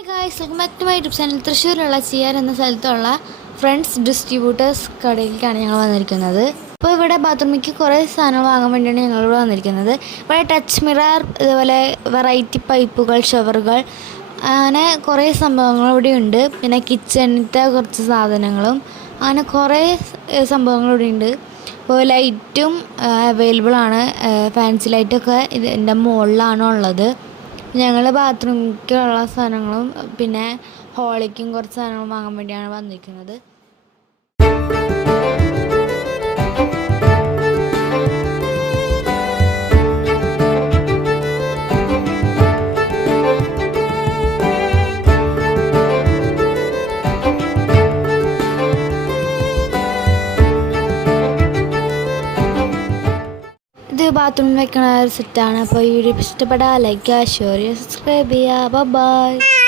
Hi guys, welcome back to my YouTube channel. തൃശ്ശൂരുള്ള ചിയാർ എന്ന സ്ഥലത്തുള്ള ഫ്രണ്ട്സ് ഡിസ്ട്രിബ്യൂട്ടേഴ്സ് കടയിലേക്കാണ് ഞങ്ങൾ വന്നിരിക്കുന്നത്. ഇപ്പോൾ ഇവിടെ ബാത്റൂമിലേക്ക് കുറേ സാധനങ്ങൾ വാങ്ങാൻ വേണ്ടിയാണ് ഞങ്ങളിവിടെ വന്നിരിക്കുന്നത്. ഇവിടെ ടച്ച് മിറർ, ഇതുപോലെ വെറൈറ്റി പൈപ്പുകൾ, ഷവറുകൾ, അങ്ങനെ കുറേ സംഭവങ്ങൾ ഇവിടെ ഉണ്ട്. പിന്നെ കിച്ചണിലത്തെ കുറച്ച് സാധനങ്ങളും അങ്ങനെ കുറേ സംഭവങ്ങൾ ഇവിടെ ഉണ്ട്. ഇപ്പോൾ ലൈറ്റും അവൈലബിൾ ആണ്. ഫാൻസി ലൈറ്റൊക്കെ ഇതിൻ്റെ മുകളിലാണ് ഉള്ളത്. ഞങ്ങൾ ബാത്റൂമിലേക്കുള്ള സാധനങ്ങളും പിന്നെ ഹോളിലേക്കും കുറച്ച് സാധനങ്ങളും വാങ്ങാൻ വേണ്ടിയാണ് വന്നിരിക്കുന്നത്. ഇത് ബാത്റൂമിൽ വെക്കണ ഒരു സെറ്റാണ്. അപ്പോൾ ഈ വീഡിയോ ഇഷ്ടപ്പെട്ടാൽ ലൈക്ക് ചെയ്യുക, ഷെയർ ചെയ്യുക, സബ്സ്ക്രൈബ് ചെയ്യുക. ബൈ.